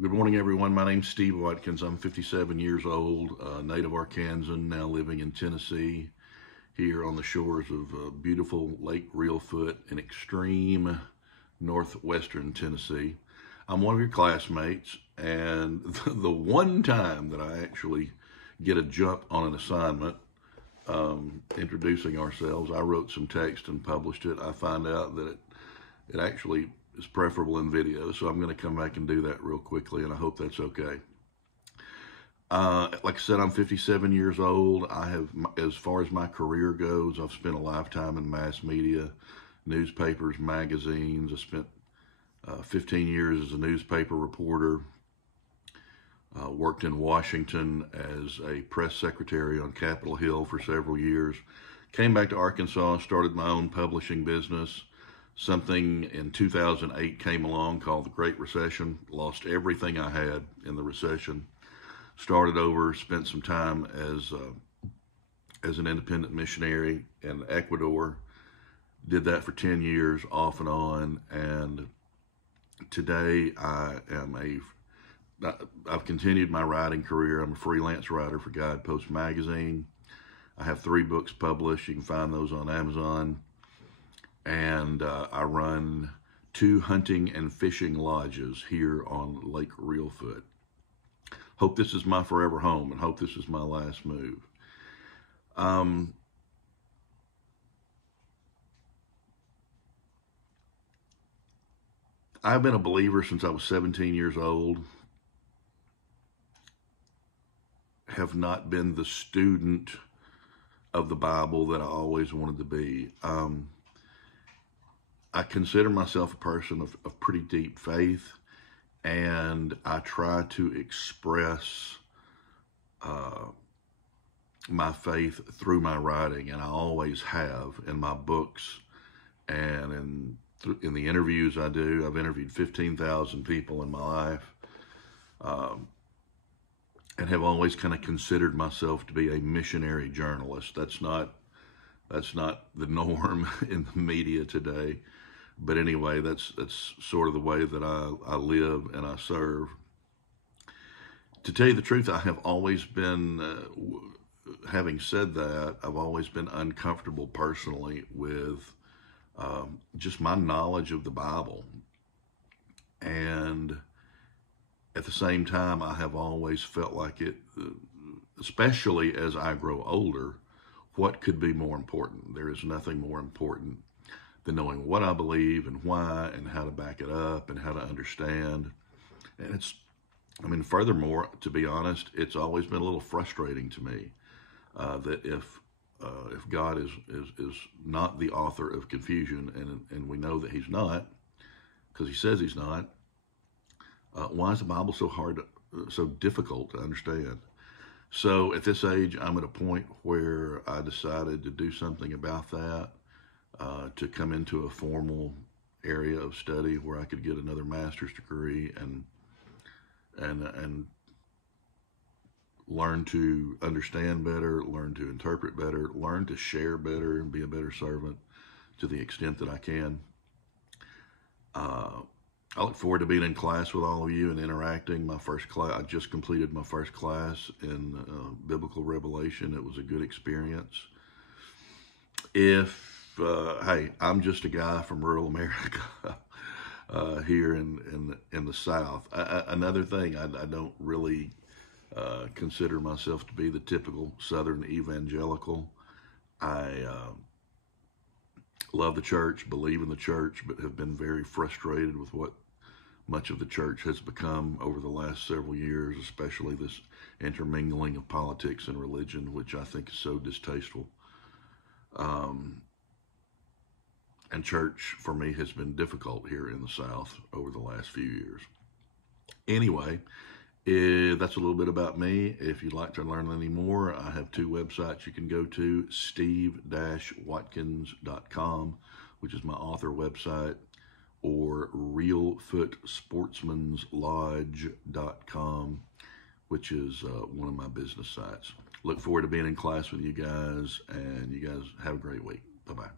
Good morning, everyone. My name's Steve Watkins. I'm 57 years old, native Arkansan, now living in Tennessee, here on the shores of beautiful Lake Reelfoot in extreme northwestern Tennessee. I'm one of your classmates, and the one time that I actually get a jump on an assignment, introducing ourselves, I wrote some text and published it. I find out that it actually is preferable in video, so I'm going to come back and do that real quickly, and I hope that's okay. Like I said, I'm 57 years old. I have, as far as my career goes, I've spent a lifetime in mass media, newspapers, magazines. I spent 15 years as a newspaper reporter. Worked in Washington as a press secretary on Capitol Hill for several years. Came back to Arkansas, started my own publishing business. Something in 2008 came along called the Great Recession. Lost everything I had in the recession. Started over, spent some time as an independent missionary in Ecuador. Did that for 10 years off and on. And today I've continued my writing career. I'm a freelance writer for Guidepost Magazine. I have 3 books published. You can find those on Amazon. And I run 2 hunting and fishing lodges here on Lake Reelfoot. Hope this is my forever home, and hope this is my last move. I've been a believer since I was 17 years old. Have not been the student of the Bible that I always wanted to be. I consider myself a person of pretty deep faith, and I try to express my faith through my writing, and I always have in my books and in the interviews I do. I've interviewed 15,000 people in my life, and have always kind of considered myself to be a missionary journalist. That's not the norm in the media today. But anyway, that's sort of the way that I live and I serve. To tell you the truth, I have always been, having said that, I've always been uncomfortable personally with just my knowledge of the Bible. And at the same time, I have always felt like it, especially as I grow older, what could be more important? There is nothing more important than knowing what I believe and why and how to back it up and how to understand. And furthermore, to be honest, it's always been a little frustrating to me that if God is not the author of confusion, and we know that he's not, because he says he's not, why is the Bible so difficult to understand? So at this age, I'm at a point where I decided to do something about that. To come into a formal area of study where I could get another master's degree and learn to understand better, learn to interpret better, learn to share better, and be a better servant to the extent that I can. I look forward to being in class with all of you and interacting. I just completed my first class in Biblical Revelation. It was a good experience. Hey, I'm just a guy from rural America here in the South. Another thing, I don't really consider myself to be the typical Southern evangelical. I love the church, believe in the church, but have been very frustrated with what much of the church has become over the last several years, especially this intermingling of politics and religion, which I think is so distasteful. And church, for me, has been difficult here in the South over the last few years. Anyway, that's a little bit about me. If you'd like to learn any more, I have 2 websites you can go to, steve-watkins.com, which is my author website, or reelfootsportsmanslodge.com, which is one of my business sites. Look forward to being in class with you guys, and you guys have a great week. Bye-bye.